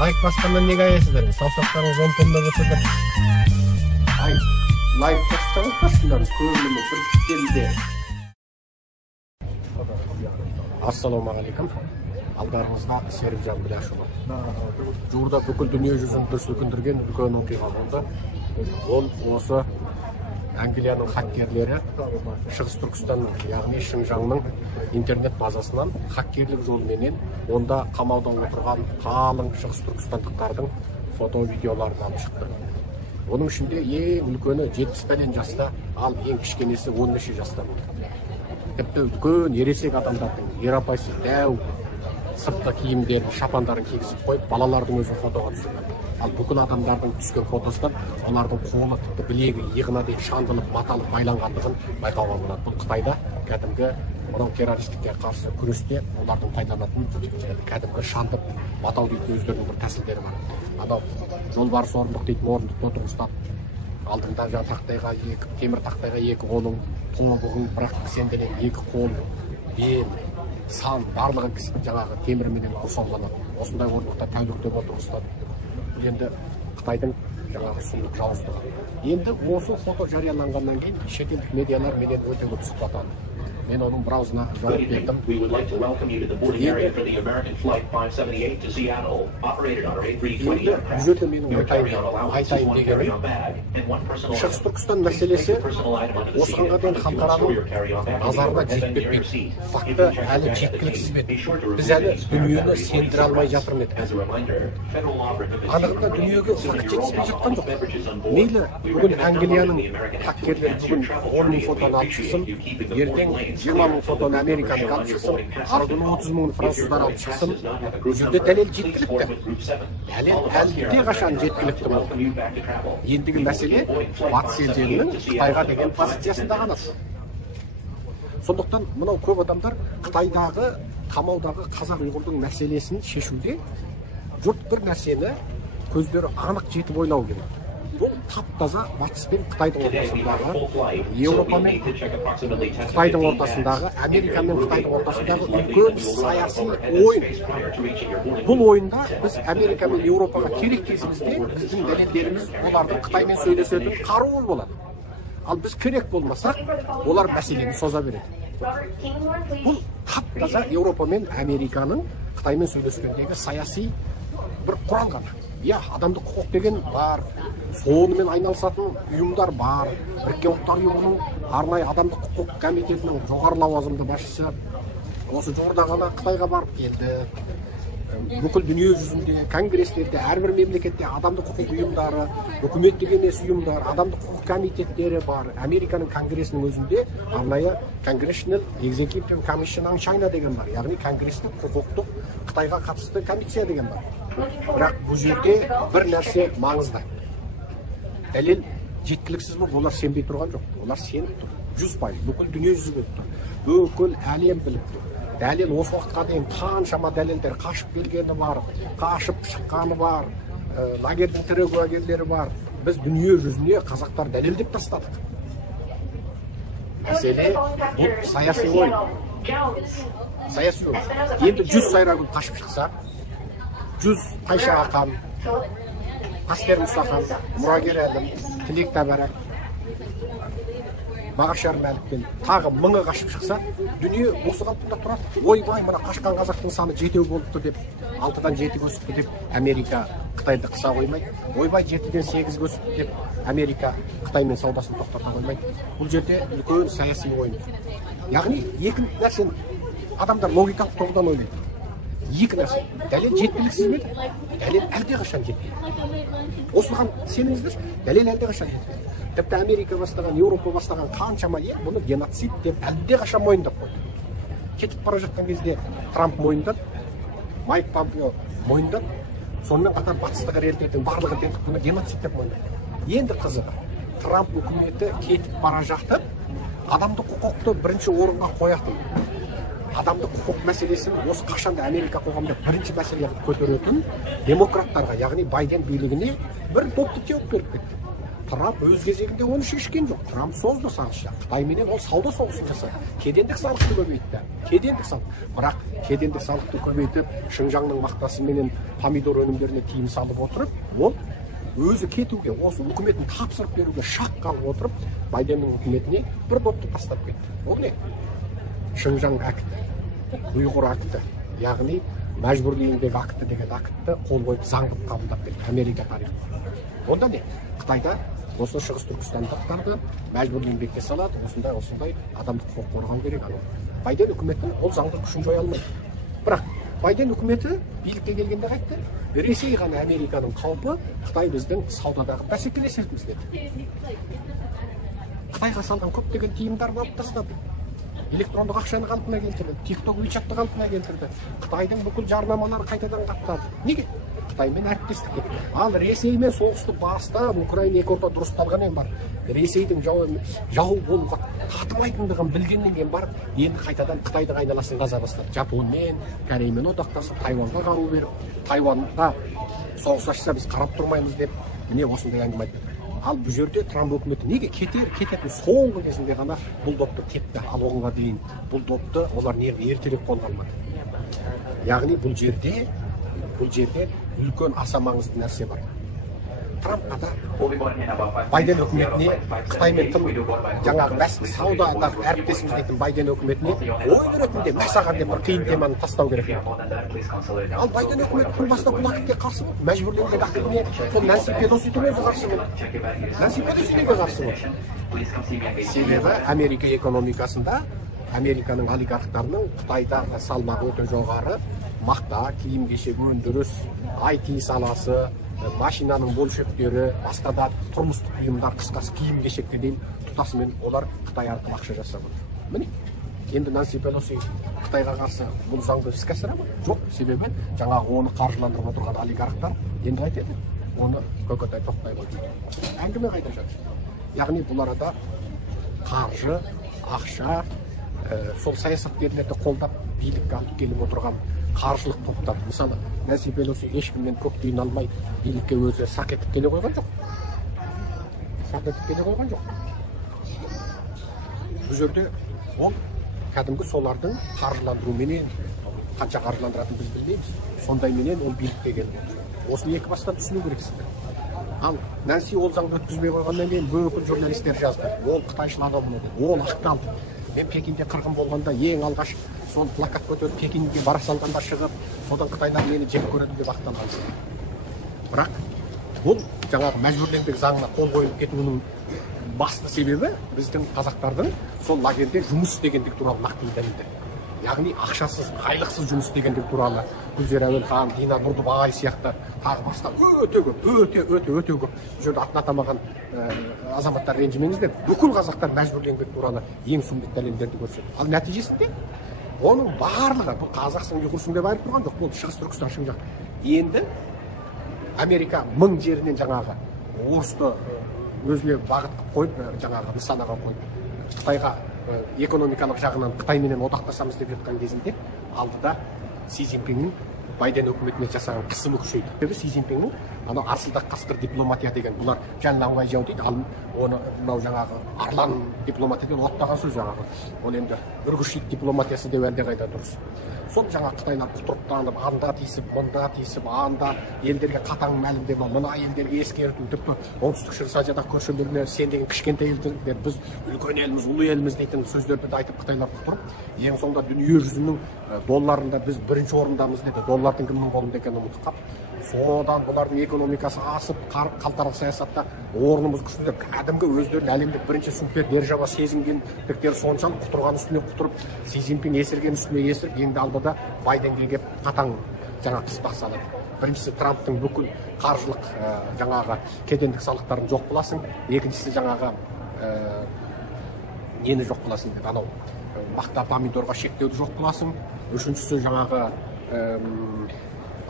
Лайк басқаннан неге аясыздар? Саусақтарыңыз 10 томда болса да. Ай, лайк бассаңыздар, көңіліме бір келді. Ассалаумағалейкум. Алдарыңызда Серікжан Біләшұлы. Жуырда бүкіл дүние жүзін дүр сілкіндірген үлкен оқиға болды. Ол осы Англияның хаккерлері Шығыс Түркістанның, яғни Шыңжаңның интернет базасынан хаккерлік жолменен онда қамауда отырған қалың Шығыс Түркістандықтардың фото-видеоларын алып шықты. Оның ішінде ең үлкені 70 пәлен жаста, ал ең кішкенесі 15 жаста болды. Тіпті үлкен ересек адамдардың ерапайсыз дәу сыртқы киімдерін, шапандарын кигізіп қойып, балалардың өзін фотоға түсірген. Ал бүкіл адамдардың түскен фотосынан олардың қолы, тіпті білегі, иығына дейін шандылып, маталып байланғандығын байқауға болады. Бұл Қытайда кәдімгі мынау террористікке қарсы күресте олардың пайдаланатын кәдімгі шандып, матау дейтін өздерінің бір тәсілдері бар. Анау жолбарыс орындық дейтін орындықты отырғызып, алдында тақтайға темір тақтайға екі қолың, тобығың, бірақ кісенделен екі қол, бел, сан, барлығы жаңағы темірменен құрсауланады. Осындай орындықта тәуліктеп отырғызады. Енді Қытайдың жаңағы сұмдық жауыздығы. Енді осы фото жарияланғаннан кейін шетелдік медиалар менен өте көп сұхбат алды. Мен оның біразына жауап бердім. Енді бұл жерде менің айтайын дегенім, Шығыс Түркістан мәселесі осыған дейін халықараның назарына жетпеппейді. Факты әлі жеткіліксіз бе? Біз әлі дүниені сендіре алмай жатырмыз еді. Анығында дүниеге факт жетіспей жатқан жоқ. Мейлі бүгін Англияның хаккерлері бүгін 10 мың фотоны алып шықсын, ертең 20 мың фотоны Американың алып шықсын, арғын 30 мың француздар алып шықсын, бұл жерде дәлел жеткілікті. Дәлел әлде қашан жеткілікті болды. Ендігі мәселе батыс елдерінің Қытайға деген позициясында ғана. Сондықтан мынау көп адамдар Қытайдағы қамаудағы қазақ ұйғырдың мәселесін шешуде жұрт бір нәрсені көздері анық жетіп ойлау керек. Бұл тап-таза батыс пен Қытайдың ортасындағы, Еуропа мен Қытайдың ортасындағы, Америка мен Қытайдың ортасындағы үлкен саяси ойын. Бұл ойында біз Америка мен Еуропаға керек кезімізде біздің дәлелдеріміз олардың Қытаймен сөйлесетін қаруы болады. Ал біз керек болмасақ, олар мәселені соза береді. Бұл тап-таза Еуропа мен Американың Қытаймен сөйлескендегі саяси бір құрал ғана. Я, адамдық құқық деген бар, сонымен айналысатын ұйымдар бар. Біріккен ұлттар ұйымының арнайы адамдық құқық комитетінің жоғары лауазымды басшысы осы жуырда ғана Қытайға барып келді. Бүкіл дүние жүзінде, конгресстерде, әрбір мемлекетте адамдық құқық ұйымдары, үкіметтік емес ұйымдар, адамдық құқық комитеттері бар. Американың конгресінің өзінде арнайы Congressional Executive Commission on China деген бар. Яғни конгрестік құқықтық Қытайға қатысты комиссия деген бар. Бірақ бұл жерде бір нәрсе маңызды. Дәлел жеткіліксіз бұл, олар сенбей тұрған жоқ. Олар сеніп тұр. 100%, бүкіл дүние жүзі біліп тұр. Бүкіл әлем біліп тұр. Дәлел осы уақытқа дейін қаншама дәлелдер қашып келгені бар, қашып шыққаны бар, лагердің тірі куәгерлері бар. Біз дүние жүзіне қазақтар дәлелдеп тастадық. Мәселе бұл саяси ойын. Саяси ойын. Енді 100 Сайрагүл қашып шықса, 100 Қайша Ақан, Қастер Мұсахан, Мұрагер Әлім, Тілек Табарак, Мағашар Мәлікпен тағы 1000-ы қашып шықса, дүние осыған тұнда тұрады. Ойбай, мына қашқан қазақтың саны 7 болыпты деп, 6-дан 7 өсіпті деп, Америка Қытайды қыса қоймайды. Ойбай, 7-ден 8 өсіпті деп, Америка Қытаймен саудасын тоқтата қоймайды. Бұл жерде үлкен саяси ойын. Яғни, екі нәрсені адамдар логикалық тұрғыдан ойлайды. Екі нәрсе. Дәлел жеткіліксіз бе? Дәлел әлде қашан жеткіліксіз. Осыған сеніңіздер, дәлел әлде қашан жеткіліксіз. Тіпті Америка бастаған, Еуропа бастаған қаншама ел бұны геноцид деп әлде қашан мойындап қойды. Кетіп бара жатқан кезде Трамп мойындады, Майк Помпео мойындады, сонымен қатар батыстық елдердің барлығы дедік бұны геноцид деп мойындады. Енді қызығы, Трамп үкіметі кетіп бара жатып, адамдық құқықты бірінші орынға қоятын. Адамдық құқық мәселесін осы қашанда Америка қоғамында бірінші мәселе көтеретін демократтарға, яғни Байден билігіне бір допты теуіп беріп кетті. Трамп өз кезегінде оны шешкен жоқ. Трамп созды сағызша. Қытайменен ол сауда соғысын жасады. Кедендік салықты көбейтті. Кедендік салық. Бірақ кедендік салықты көбейтіп, Шыңжаңның мақтасы менен помидор өнімдеріне тыйым салып отырып, ол өзі кетуге, осы үкіметін тапсырып беруге шақ қалып отырып, Байденнің үкіметіне бір допты тастап кетті. Ол не? Шыңжаң акті, Ұйғыр акті, яғни мәжбүрлі еңбек акті деген акті қол қойып заңдық қабылдап берді Америка тарихы. Онда не? Қытайда осы шығыс түркістандықтарды мәжбүрлі еңбекке салады, осындай адамдық құқық қорғау керек. Байден үкіметі ол заңдық күшін жоя алмайды. Бірақ Байден үкіметі билікке келгенде қайтты? Ресей ғана Американың қаупі, Қытай біздің саудадағы бәсекелесіміз деді. Қытайға салған көптеген тиымдарды алып тастады. Электрондық ақшаны қалпына келтірді, TikTok, WeChat'ты қалпына келтірді. Қытайдың бүкіл жарнамалары қайтадан қаптады. Неге? Қытаймен әріптестікке. Ал Ресеймен соғысты бастап, Украина екі орта дұрысталғаннан бар. Ресейдің жау болуға татымайтындығын білгеннен кейін бар, енді қайтадан Қытайдың айналасын қаза бастады. Жапонмен, Кореймен одақтасып, Тайванға қару беріп, Тайванға соғыс ашса біз қарап тұрмаймыз деп, міне осындай әңгіме айтты. Ал бұл жерде Трамп үкіметі неге кететін соңғы кезінде ғана бұл допты тепті. Ал оғанға дейін бұл допты олар неге ертерек қолға алмады. Яғни бұл жерде үлкен аса маңызды нәрсе бар. Трампқа да Байден үкіметіне Қытаймен тым жаңағы саудадағы әріптесіміз дейтін Байден үкіметіне ой ретінде мәсаған деп бір қиын теманы тастау керек. Ал Байден үкіметі бастап бұл актке қарсы болды. Мәжбүрлі еңбек актіне сол Нэнси Пелосидің өзі қарсы болды. Нэнси Пелоси неге қарсы болды? Себебі Америка экономикасында Американың олигархтарының Қытайдағы салмағы өте жоғары, мақта, киім кешек өндіріс, IT саласы, машинаның бөлшектері, басқа да тұрмыстық бұйымдар, қысқасы киім кешекке дейін тұтасымен олар Қытай арқылы ақша жасап отыр. Міне, енді Нэнси Пелоси Қытайға қарсы бұл заңды іске асыра ма? Жоқ, себебі жаңағы оны қаржыландырып отырған олигархтар енді қайтеді, оны көкөтай тоқтай қойды. Әңгіме қайда жатыр? Яғни бұл арада қаржы, ақша, сол саясаткерлерді қолдап билікке алып келіп отырған қаржылық топтар. Мысалы, Нэнси Пелоси ешкіммен көк тиын алмай билікке өзі сақ етіп келе қойған жоқ. Бұл жерде ол кәдімгі солардың қаржыландыруменен, қанша қаржыландыратын біз білмейміз. Сондай менен ол билікке келіп отыр. Осыны екі бастан түсіну керексіздер. Ал Нэнси ол заңды өткізбей қойғаннан кейін бүкіл журналистер жазды. Ол қытайшыл адам еді, ол ақталды. Мен Пекинде қырғын болғанда ең алғаш сол плакат көтеріп Пекинге бара салғанда шығып, содан Қытайлар мені жек көреді деп ақталған. Бірақ бұл жаңағы мәжбүрлі еңбек заңына қол қойып кетуінің басты себебі біздің қазақтардың сол лагерьде жұмыс істегендік туралы нақты дәлелдер. Яғни ақшасыз, айлықсыз жұмыс істегендік туралы Гүлзира Әуелхан, Дина Нұрдыбай сияқты тағы басқа өте көп. Бұл жерде атын атамаған азаматтар ренжімеңіздер. Бүкіл қазақтар мәжбүрлі еңбек туралы ең сұмдық дәлелдерді көрсетті. Ал нәтижесінде оның барлығы бұл қазақсың, ұйғырсың деп айтып тұрған жоқ. Бұл шығыс түркістан Шыңжаң. Енді Америка 1000 жерінен жаңағы орысты өзіне бағыт қойып, жаңағы нысанаға қойып, Қытайға экономикалық жағынан Қытайменен одақтасамыз деп жатқан кезінде алдыда Си Цзиньпиннің Байден үкіметіне жасаған қысымы күшейді. Себебі Си Цзиньпиннің анау арсылдақ қасқыр дипломатия деген бұлар жанланғай жау дейді. Ал оны мынау жаңағы арлан дипломатия деп оттаған сөз жаңағы. Ол енді үргішит дипломатиясы деп әлдеқайда дұрыс. Сол жаңа Қытайлар құтырықтанып, анда тиісіп, мында тиісіп, анда елдерге қатаң мәлімдеме, мына елдерге ескерту, тіпті оңтүстік шығыс Азиядағы көршілеріне сен деген кішкентай елдер, біз үлкен елміз, ұлы елміз дейтін сөздерді айтып Қытайлар құтырып, ең соңында дүние жүзінің долларында біз бірінші орындамыз деді. Доллардың кімнің қолында екенін ұмытып қалып, содан бұлардың экономикасы асып, қалтарық саясатта орнымыз күшті деп кәдімгі өздерін әлемдік бірінші супер держава сезінгендіктері соншалық құтырған үстіне құтырып, Си Цзиньпин есірген үстіне есіріп, енді алдыда Байденге келіп қатаң жаңа қыспақ салады. Біріншісі Трамптың бүкіл қаржылық жаңағы кедендік салықтарын жоқ қыласың, екіншісі жаңағы нені жоқ қыласың деп, анау мақта помидорға шектеуді жоқ қыласың, үшіншісі жаңағы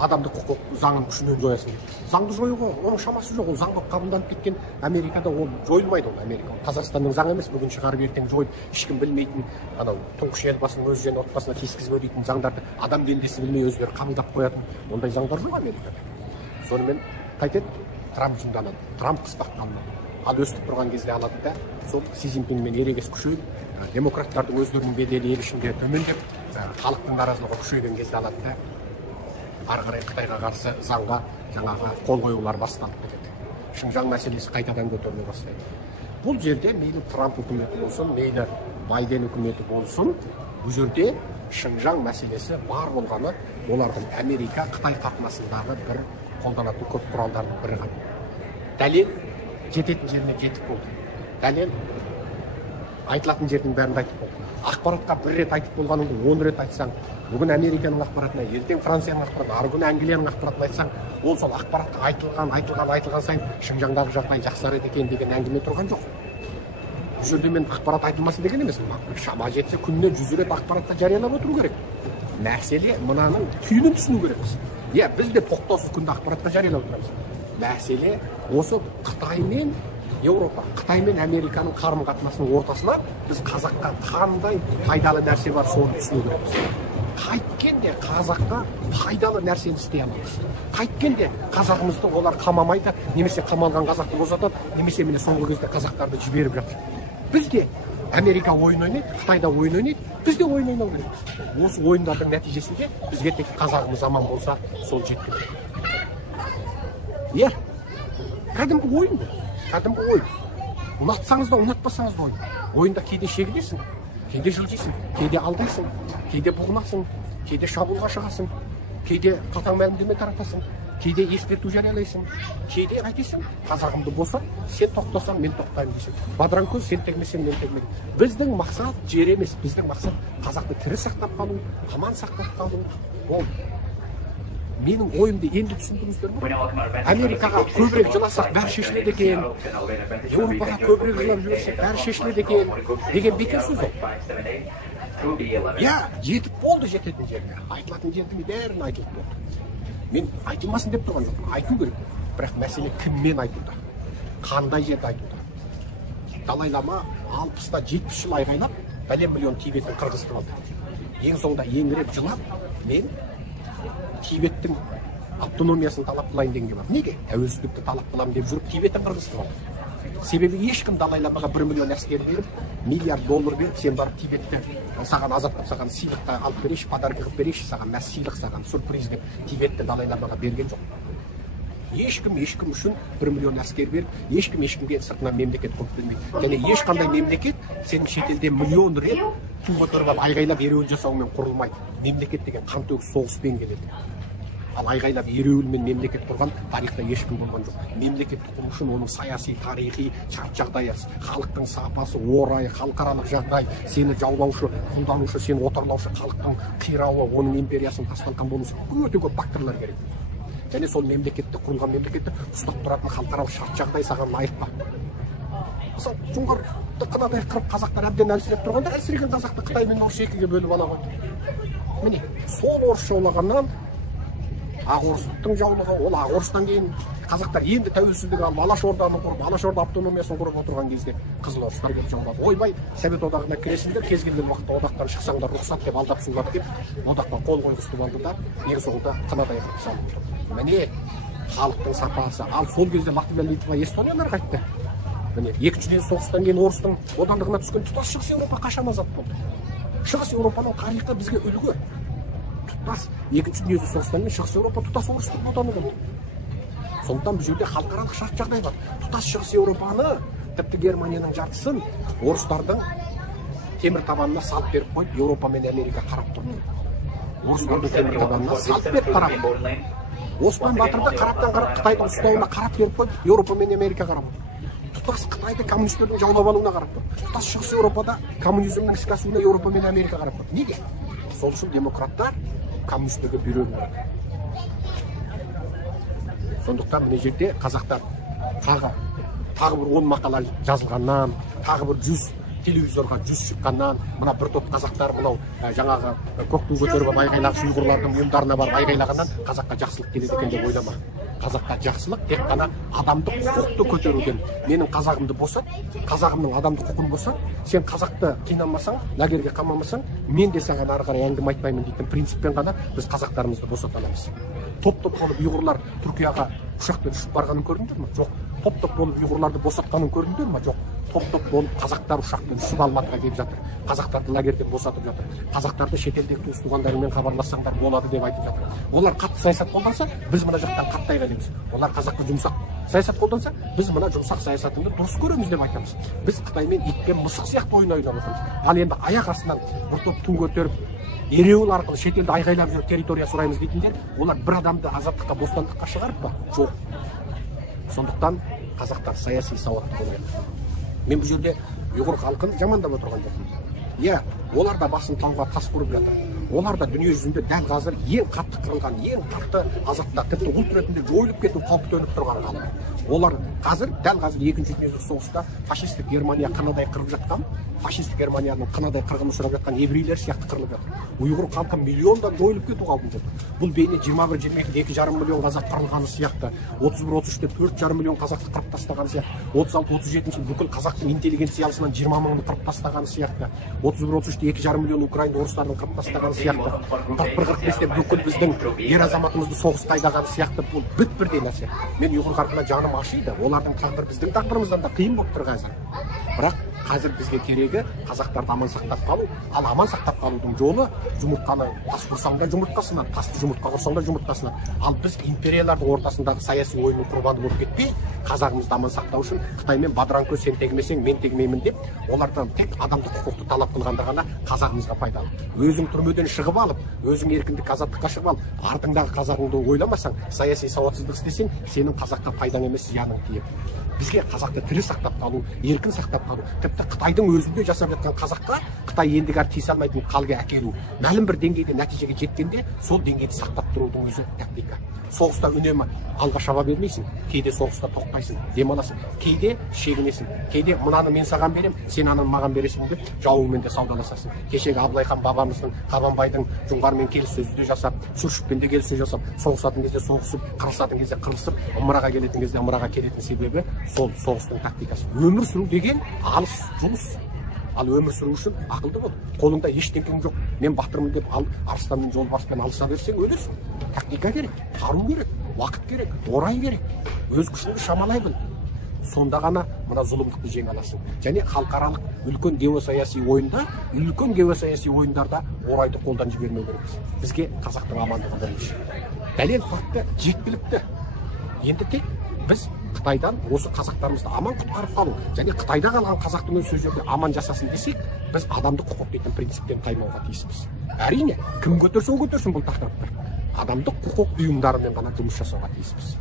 адамдық құқық заңын күшінен жоясың. Заңды жоюға оның шамасы жоқ, ол заң болып қабылданып кеткен. Америкада ол жойылмайды, ол Америка. Қазақстанның заңы емес, бүгін шығарып ертең жойып, ешкім білмейтін, анау тұңғыш елбасының өз жең отбасына тиіскізбеу дейтін заңдарды адам пендесі білмей өздері қабылдап қоятын, ондай заңдар жоқ Америкада. Сонымен қайтеді, Трамп жынданады, Трамп қыспаққа алынады. ал өстіп тұрған кезде алады да сол Си Цзиньпинмен ерегес күшейіп, демократтардың өздерінің беделі ел ішінде төмендеп, халықтың наразылығы күшейген кезде алады да ары қарай Қытайға қарсы заңға жаңағы қол қоюлар басталып кетеді. Шыңжаң мәселесі қайтадан көтеріле бастайды. Бұл жерде мейлі Трамп үкіметі болсын, мейлі Байден үкіметі болсын, бұл жерде Шыңжаң мәселесі бар болғаны олардың Америка-Қытай қатынасындағы бір қолданатын көп құралдардың бірі ғана. Дәлел жететін жеріне жетіп болды. Дәлел айтылатын жердің бәрінде айтып болды. Ақпаратқа бір рет айтып болғаныңды 10 рет айтсаң, бүгін Американың ақпаратына, ертең Францияның ақпаратына, ары күні Англияның ақпаратына айтсаң, ол сол ақпаратқа айтылған сайын Шыңжаңдағы жағдай жақсарады екен деген әңгіме тұрған жоқ. Бұл жерде мен ақпарат айтылмасын деген емес, шама жетсе күніне 100 рет ақпаратта жариялап отыру керек. Мәселе мынаның түйінін түсіну керекпіз. Біз де тоқтаусыз күнде ақпаратқа жариялап отырамыз. Мәселе осы Қытай мен Еуропа, Қытай мен Американың қарым-қатынасының ортасына біз қазаққа қандай пайдалы нәрсе бар соны түсіну керекпіз. Қайткенде қазаққа пайдалы нәрсені істей аламыз. Қайткенде қазағымызды олар қамамайды, немесе қамалған қазақты босатады, немесе міне соңғы кезде қазақтарды жіберіп жатыр. Біз де Америка ойын ойнайды, Қытайда ойын ойнайды, біз де ойын ойнау керекпіз. Осы ойындардың нәтижесінде бізге тек қазағымыз аман болса, сол жетті. Кәдімгі ойын бұл. Кәдімгі ойын. Ұнатсаңыз да, ұнатпасаңыз да ойын. Ойында кейде шегінесің, кейде жылжисың, кейде алдайсың, кейде бұғынасың, кейде шабуылға шығасың, кейде қатаң мәлімдеме таратасың, кейде ескерту жариялайсың, кейде айтасың, қазағымды болса, сен тоқтасаң, мен тоқтаймын дейсің. Бадыраңкөз, сен тегмесең, мен тегмеймін. Біздің мақсат жер емес, біздің мақсат қазақты тірі сақтап қалу, аман сақтап қалу. Ол менің ойымды енді түсіндіңіздер ме? Америкаға көбірек жыласақ бәрі шешіледі екен, Еуропаға көбірек жылап жіберсек бәрі шешіледі екен деген бекер сөз ол. Жетіп болды жететін жерге. Айтылатын жердің бәрін айтылып болды. Мен айтылмасын деп тұрған жоқпын, айту керек. Бірақ мәселе кіммен айтуда? Қандай жерде айтуда? Далай-лама 60-та 70 жыл айғайлап, бәлен миллион Тибеттің қырғызды алды. Ең соңында еңіреп жылап, мен Тибеттің автономиясын талап қылайын дегенге бар. Неге? Тәуелсіздікті талап қыламын деп жүріп Тибеттің қырғызды алды. Себебі ешкім Далай-ламаға 1 миллион әскер беріп, миллиард доллар беріп, сен барып Тибетті саған азаттап, саған сыйлыққа алып берейші, подарка қылып берейші, саған мәс сыйлық, саған сюрприз деп Тибетті Далай-ламаға берген жоқ. Ешкім үшін 1 миллион әскер беріп, ешкімге сыртынан мемлекет қойып бермейді. Және ешқандай мемлекет сенің шетелде миллион рет ту көтеріп айғайлап ереуіл жасаумен құрылмайды. Мемлекет деген қан төгіс соғыспен келеді. Ал айғайлап ереуілмен мемлекет құрған тарихта ешкім болған жоқ. Мемлекетті құру үшін оның саяси, тарихи шарт жағдайы, халықтың сапасы, орайы, халықаралық жағдай, сені жаулаушы, қолданушы, сені отарлаушы халықтың қирауы, оның империясын тасталған болуы өте көп факторлар керек. Және сол мемлекетті, құрылған мемлекетті ұстап тұратын халықаралық шарт жағдай саған лайық па? Мысалы, жоңғарды қынадай қырып қазақтар әбден әлсіреп тұрғанда, әлсіреген қазақты Қытай мен Орыс екіге бөліп ала қойды. Міне, сол Орыс жаулағаннан Ақ Орыстың жаулығы, ол Ақ Орыстан кейін қазақтар енді тәуелсіздік алып, Алашорданы құрып, Алашорда автономиясын құрып отырған кезде Қызыл Орыстар келіп жаулады. Ойбай, Совет одағына кіресіңдер, кез келген уақытта одақтан шықсаңдар рұқсат деп алдап сулап деп, одаққа қол қойғызып алды да, ең соңында қынадай қылып салды. Міне, халықтың сапасы. Ал сол кезде Латвия, Литва, Эстонияны қайтты. Міне, екінші дүниежүзілік соғыстан кейін Орыстың бодандығына түскен тұтас Шығыс Еуропа қашан азат болды? Шығыс Еуропаның тарихы бізге үлгі. Тұтас екінші дүниежүзілік соғыстан кейін Шығыс Еуропа тұтас Орыстың боданы болды. Сондықтан бұл жерде халықаралық шарт жағдай бар. Тұтас Шығыс Еуропаны, тіпті Германияның жартысын орыстардың темір табанына салып беріп қойып, Еуропа мен Америка қарап тұрды. Орыстардың темір табанына салып беріп қарап. Осман Батырды қараптан-қарап Қытайдың ұстауына қарап беріп қойып, Еуропа мен Америка қарап. Тұтас Қытайды коммунистердің жаулап алуына қарап тұр. Тұтас Шығыс Еуропада коммунизмнің іске асуына Еуропа мен Америка қарап тұр. Неге? Сол үшін демократтар коммунистерге бүйрек бұрады. Сондықтан мына жерде қазақтар тағы бір 10 мақала жазылғаннан, тағы бір 100 телевизорға 100 шыққаннан, мына бір топ қазақтар мынау жаңағы көк ту көтеріп айғайлағыш ұйғырлардың ұйымдарына барып айғайлағаннан қазаққа жақсылық келеді екен деп ойлама. Қазаққа жақсылық тек қана адамдық құқықты көтеруден. Менің қазағымды босат, қазағымның адамдық құқын босат, сен қазақты қинамасаң, лагерге қамамасаң, мен де саған ары қарай әңгіме айтпаймын дейтін принциппен ғана біз қазақтарымызды босата аламыз. Топ-топ болып ұйғырлар Түркияға ұшақпен ұшып барғанын көрдіңдер ме? Жоқ. топ болып ұйғырларды босатқанын көрдіңдер ма? Жоқ. Топ болып қазақтар ұшақпен ұшып Алматыға келіп жатыр. Қазақтарды лагерьден босатып жатыр. Қазақтарды шетелдегі туыс туғандарымен хабарлассаңдар болады деп айтып жатыр. Олар қатты саясат қолданса, біз мына жақтан қатты айғайлаймыз. Олар қазаққа жұмсақ саясат қолданса, біз мына жұмсақ саясатыңды дұрыс көреміз деп айтамыз. Біз Қытаймен ит пен мысық сияқты ойын ойнап отырмыз. Ал енді аяқ астынан бір топ ту көтеріп, ереуіл арқылы шетелді айғайлап жүріп территория сұраймыз дейтіндер, олар бір адамды азаттыққа, бостандыққа шығарып па? Жоқ. Сондықтан қазақтар саяси сауатты болу керек. Мен бұл жерде ұйғыр халқын жамандап отырған жоқпын. Иә, олар да басын тауға тас ұрып жатыр. Олар да дүние жүзінде дәл қазір ең қатты қырылған, ең қатты азапта, тіпті ұлт ретінде жойылып кету қаупі төніп тұрған халық. Олар қазір дәл қазір екінші дүниежүзілік соғыста фашистік Германия қынадай қырып жатқан, фашистік Германияның қынадай қырғын ұшырап жатқан еврейлер сияқты қырылып жатыр. Ұйғыр халқы миллиондап жойылып кету қаупінде жатыр. Бұл бейне 21-22-де 2,5 миллион қазақ қырылғаны сияқты, 31-33-те 4,5 миллион қазақты қырып тастағаны сияқты, 36-37-те бүкіл қазақтың интеллигенциялысынан 20 мыңды қырып тастағаны сияқты, 31-33-те 2,5 миллион украин орыстарын қырып тастағаны сияқты, 41-45-те бүкіл біздің ер азаматымызды соғысқа айдаған сияқты. Бұл бірдей нәрсе. Мен ұйғыр халқына жаным ашиды. Олардың тағдыры біздің тағдырымыздан да қиын болып тұр қазір. Бірақ қазір бізге керегі қазақтарды аман сақтап қалу. Ал аман сақтап қалудың жолы жұмыртқаны тас ұрсаң да жұмыртқасынан, тасты жұмыртқа ұрсаң да жұмыртқасынан. Ал біз империялардың ортасындағы саяси ойынның құрбаны болып кетпей, қазағымызды аман сақтау үшін Қытаймен бадыраңқы сен тегмесең мен тегмеймін деп, олардан тек адамдық құқықты талап қылғанда ғана қазағымызға пайдалы. Өзің түрмеден шығып алып, өзің еркіндік азаттыққа шығып алып, артыңдағы қазағыңды ойламасаң, саяси сауатсыздық істесең, сенің қазаққа пайдаң емес, зияның тиеді. Бізге қазақты тірі сақтап қалу, еркін сақтап қалу, тіпті Қытайдың өзінде жасап жатқан қазаққа Қытай ендігі тиісе алмайтын халге әкелу, мәлім бір деңгейде нәтижеге жеткенде сол деңгейді сақтап тұрудың өзі тактика. Соғыста үнемі алға шаба бермейсің, кейде соғыста тоқтайсың, демаласың, кейде шегінесің, кейде мынаны мен саған берем, сен ананы маған бересің деп жауыңмен де саудаласасың. Кешегі Абылай хан бабамыздың, Қабанбайдың Жоңғармен келіссөзді жасап, Сүршітпен де келіссөз жасап, соғысатын кезде соғысып, қырылысатын кезде қырылысып, ымыраға келетін кезде ымыраға келетін себебі сол соғыстың тактикасы. Өмір сүру деген алыс жұмыс. Ал өмір сүру үшін ақылды бол. Қолыңда ештеңең жоқ. Мен батырмын деп арыстан мен жолбарыспен алыса берсең өлесің. Тактика керек, қару керек, уақыт керек, орай керек. Өз күшіңді шамалай біл. Сонда ғана мына зұлымдықты жеңе аласың. Және халықаралық үлкен геосаяси ойында, үлкен геосаяси ойындарда орайды қолдан жібермеу керекпіз. Бізге қазақтың амандығы бірінші. Дәлел факті жеткілікті. Енді тек біз Қытайдан осы қазақтарымызды аман құтқарып қалу және Қытайда қалған қазақтың өз сөздерді аман жасасын десек, біз адамдық құқық дейтін принциптен таймауға тиіспіз. Әрине, кім көтерсе ол көтерсін бұл тақырыпты. Адамдық құқық ұйымдарымен ғана жұмыс жасауға тиіспіз.